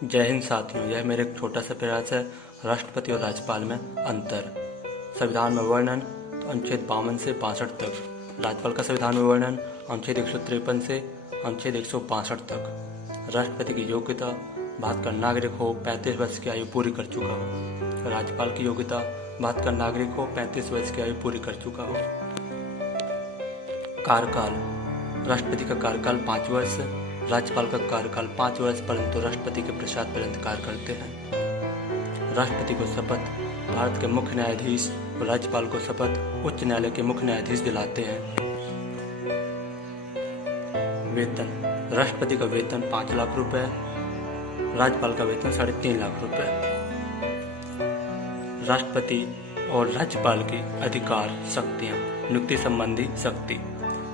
जय हिंद साथियों, यह मेरा एक छोटा सा प्रयास है राष्ट्रपति और राज्यपाल में अंतर। संविधान में वर्णन तो अनुच्छेद 52 से 62 तक, राज्यपाल का संविधान में वर्णन अनुच्छेद 153 से अनुच्छेद 162 तक। राष्ट्रपति की योग्यता, भारत का नागरिक हो, 35 वर्ष की आयु पूरी कर चुका हो। राज्यपाल की योग्यता, भारत का नागरिक हो, 35 वर्ष की आयु पूरी कर चुका हो। कार्यकाल, राष्ट्रपति का कार्यकाल 5 वर्ष, राज्यपाल का कार्यकाल 5 वर्ष, परंतु राष्ट्रपति के पश्चात पर्यंत कार्य करते हैं। राष्ट्रपति को शपथ भारत के मुख्य न्यायाधीश और राज्यपाल को शपथ उच्च न्यायालय के मुख्य न्यायाधीश दिलाते हैं। वेतन, राष्ट्रपति का वेतन 5 लाख रुपए, राज्यपाल का वेतन 3.5 लाख रुपए। राष्ट्रपति और राज्यपाल की अधिकार शक्तियां, नियुक्ति संबंधी शक्ति,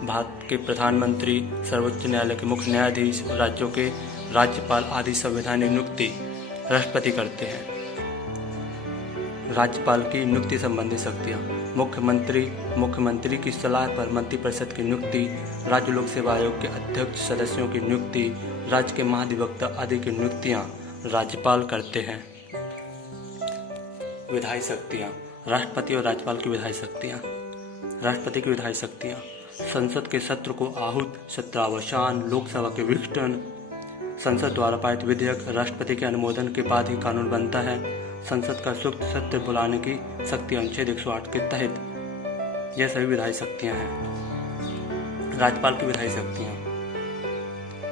भारत के प्रधानमंत्री, सर्वोच्च न्यायालय के मुख्य न्यायाधीश और राज्यों के राज्यपाल आदि संवैधानिक नियुक्ति राष्ट्रपति करते हैं। राज्यपाल की नियुक्ति संबंधी शक्तियां, मुख्यमंत्री की सलाह पर मंत्रिपरिषद की नियुक्ति, राज्य लोक सेवा आयोग के अध्यक्ष सदस्यों की नियुक्ति, राज्य के महाधिवक्ता आदि की नियुक्तियां राज्यपाल करते हैं। विधायी शक्तियां, राष्ट्रपति और राज्यपाल की विधायी शक्तियां। राष्ट्रपति की विधायी शक्तियां, संसद के सत्र को आहूत, सत्रावसान, लोकसभा के विघटन, संसद द्वारा पारित विधेयक राष्ट्रपति के अनुमोदन के बाद ही कानून बनता है, संसद का सूक्त सत्र बुलाने की शक्ति अनुच्छेद 108 के तहत। यह सभी विधायी शक्तियां हैं। राज्यपाल की विधायी शक्तियां,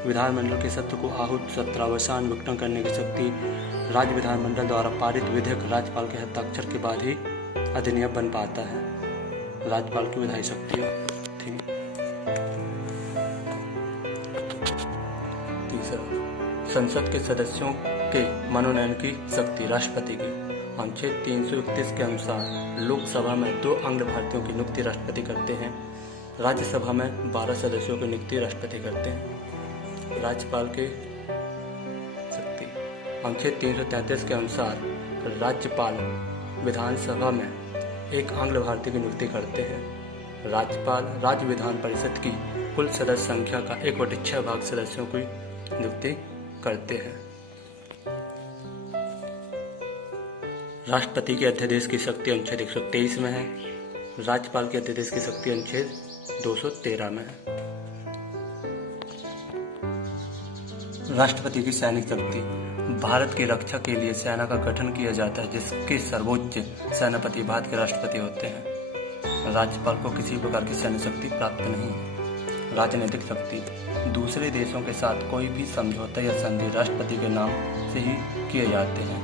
विधानमंडल के सत्र को आहूत, सत्रावसान, विघटन करने की शक्ति, राज्य विधानमंडल द्वारा पारित विधेयक राज्यपाल के हस्ताक्षर के बाद ही अधिनियम बन पाता है। राज्यपाल की विधायी शक्तियां थी। तीसरा, संसद के सदस्यों के मनोनयन की शक्ति राष्ट्रपति की। अनुच्छेद 331 के अनुसार लोकसभा में 2 आंग्ल भारतीयों की नियुक्ति राष्ट्रपति करते हैं, राज्यसभा में 12 सदस्यों की नियुक्ति राष्ट्रपति करते हैं। राज्यपाल की शक्ति, अनुच्छेद 333 के अनुसार राज्यपाल विधानसभा में 1 आंग्ल भारतीय की नियुक्ति करते हैं। राज्यपाल राज्य विधान परिषद की कुल सदस्य संख्या का 1/6 भाग सदस्यों की नियुक्ति करते हैं। राष्ट्रपति के अध्यादेश की शक्ति अनुच्छेद 123 में है, राज्यपाल के अध्यादेश की शक्ति अनुच्छेद 213 में है। राष्ट्रपति की सैनिक शक्ति, भारत की रक्षा के लिए सेना का गठन किया जाता है, जिसके सर्वोच्च सेनापति भारत के राष्ट्रपति होते हैं। राज्यपाल को किसी प्रकार की सैन्य शक्ति प्राप्त नहीं है। राजनीतिक शक्ति, दूसरे देशों के साथ कोई भी समझौता या संधि राष्ट्रपति के नाम से ही किए जाते हैं।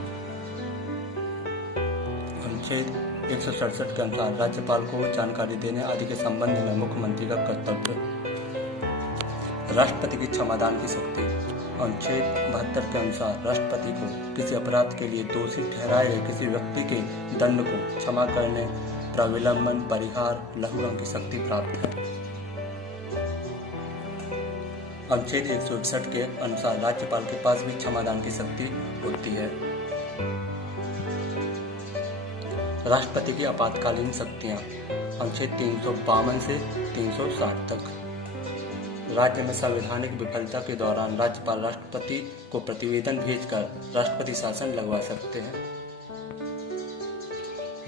अनुच्छेद 167 के अनुसार राज्यपाल को जानकारी देने आदि के संबंध में मुख्यमंत्री का कर्तव्य। राष्ट्रपति की क्षमादान की शक्ति, अनुच्छेद 72 के अनुसार राष्ट्रपति को किसी अपराध के लिए दोषी ठहराए गए किसी व्यक्ति के दंड को क्षमा करने, प्रविलंबन, परिहार, लघुगम की शक्ति प्राप्त है। अनुच्छेद 161 के अनुसार राज्यपाल के पास भी क्षमादान की शक्ति होती है। राष्ट्रपति की आपातकालीन शक्तियां, अनुच्छेद 352 से 360 तक। राज्य में संवैधानिक विफलता के दौरान राज्यपाल राष्ट्रपति को प्रतिवेदन भेजकर राष्ट्रपति शासन लगवा सकते हैं।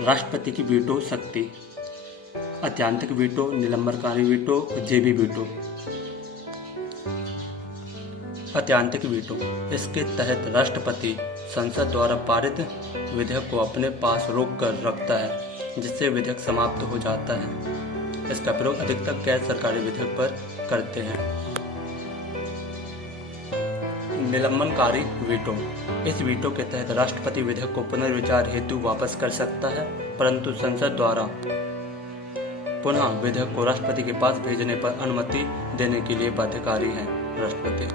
राष्ट्रपति की वीटो शक्ति, अत्यंतिक वीटो, निलंबनकारी वीटो और जेबी वीटो। अत्यंतिक वीटो, इसके तहत राष्ट्रपति संसद द्वारा पारित विधेयक को अपने पास रोक कर रखता है, जिससे विधेयक समाप्त हो जाता है। इसका प्रयोग अधिकतर गैर सरकारी विधेयक पर करते हैं। निलंबनकारी वीटो, इस वीटो के तहत राष्ट्रपति विधेयक को पुनर्विचार हेतु वापस कर सकता है, परंतु संसद द्वारा पुनः विधेयक को राष्ट्रपति के पास भेजने पर अनुमति देने के लिए बाध्यकारी है राष्ट्रपति।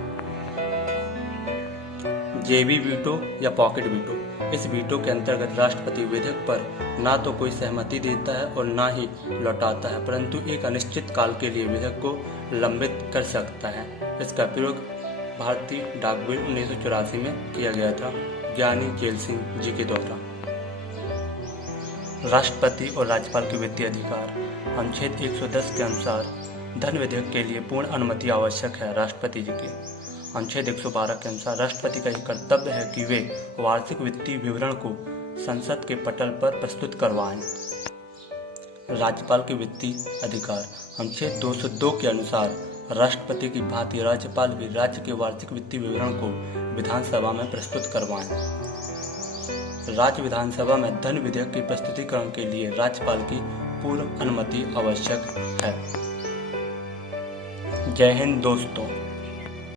जेबी वीटो या पॉकेट वीटो, इस वीटो के अंतर्गत राष्ट्रपति विधेयक पर ना तो कोई सहमति देता है और ना ही लौटाता है, परंतु एक अनिश्चित काल के लिए विधेयक को लंबित कर सकता है। इसका प्रयोग भारतीय डाक बिल 1984 में किया गया था, ज्ञानी जेल सिंह जी के द्वारा। राष्ट्रपति और राज्यपाल के वित्तीय अधिकार, अनुच्छेद 110 के अनुसार धन विधेयक के लिए पूर्ण अनुमति आवश्यक है राष्ट्रपति जी की। अनुच्छेद 112 के अनुसार राष्ट्रपति का यह कर्तव्य है कि वे वार्षिक वित्तीय विवरण को संसद के पटल पर प्रस्तुत करवाएं। राज्यपाल के वित्तीय अधिकार। अनुच्छेद 202 के अनुसार राष्ट्रपति की भांति राज्यपाल भी राज्य के वार्षिक वित्तीय विवरण को विधानसभा में प्रस्तुत करवाएं। राज्य विधानसभा में धन विधेयक के प्रस्तुतिकरण के लिए राज्यपाल की पूर्व अनुमति आवश्यक है। जय हिंद दोस्तों।